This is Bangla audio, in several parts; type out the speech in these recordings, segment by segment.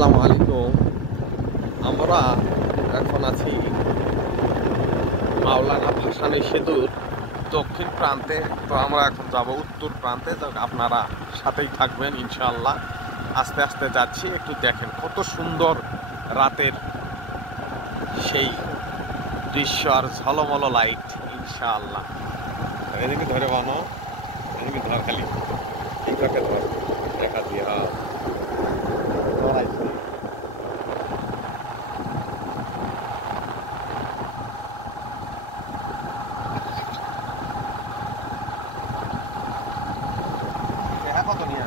আসসালামু আলাইকুম। আমরা এখন আছি মাওলানা ভাসানী সেতুর দক্ষিণ প্রান্তে। তো আমরা এখন যাব উত্তর প্রান্তে। তো আপনারা সাথেই থাকবেন ইনশাআল্লাহ। আস্তে আস্তে যাচ্ছি, একটু দেখেন কত সুন্দর রাতের সেই দৃশ্য আর ঝলমল লাইট ইনশাআল্লাহ। এদিকে ধরে বানো, এদিকে ধর, খালি এইটাকে ধর, দেখা দিয়ে ধরাইছে। কত নিয়ে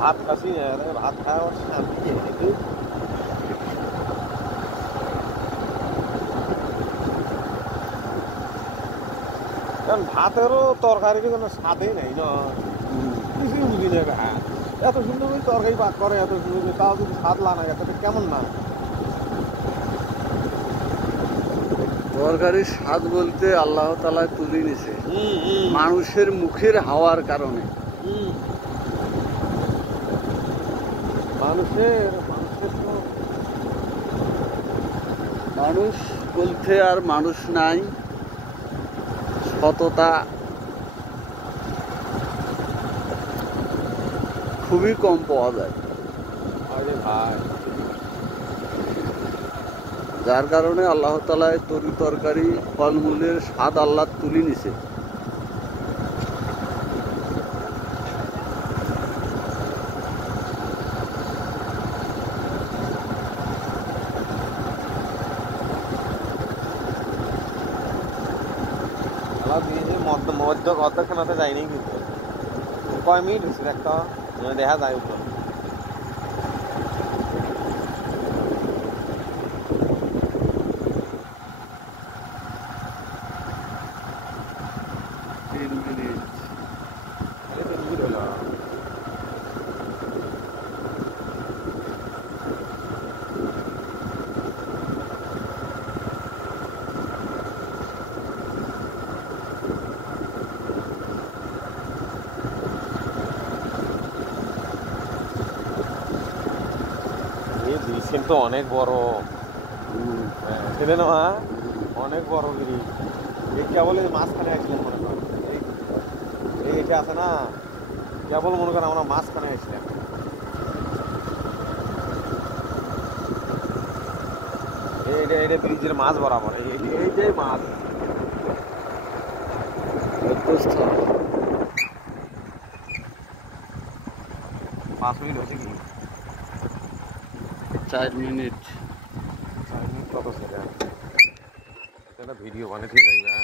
ভাত খাসি ভাত খাওয়ার শান্তি। কারণ ভাতেরও তরকারি কোনো স্বাদই নাই না, কিছুই বুঝি না। হ্যাঁ, এত সুন্দর করে তরকারি পাক করে, এত সুন্দর, তাও যদি স্বাদ লাগে এতটা কেমন না। তরকারির স্বাদ বলতে আল্লাহ তাআলা তুলে নিছে মানুষের মুখের হাওয়ার কারণে। মানুষের মানুষ বলতে আর মানুষ নাই, সততা খুবই কম পাওয়া যায়। ভাই, যার কারণে আল্লাহ তাআলা তরি তরকারি ফলমূলের স্বাদ আল্লাহ তুলে নিছে। মধ্যখানাতে যায়নি কিন্তু কয় মিনিট হয়েছে একটা দেখা যায় উপর। কিন্তু অনেক বড় ছেলে না, অনেক বড় ব্রিজ। এই কেবল মাঝখানে আসলাম মনে করেন, এইটা আছে না, কেবল মনে করেন আমরা মাঝখানে আসলাম। এইটা ব্রিজের মাছ বরাবর, এইটাই মাছ। 5 মিনিট হচ্ছে কি 4 মিনিট কত সেটা ভিডিও বানাতে যাই না।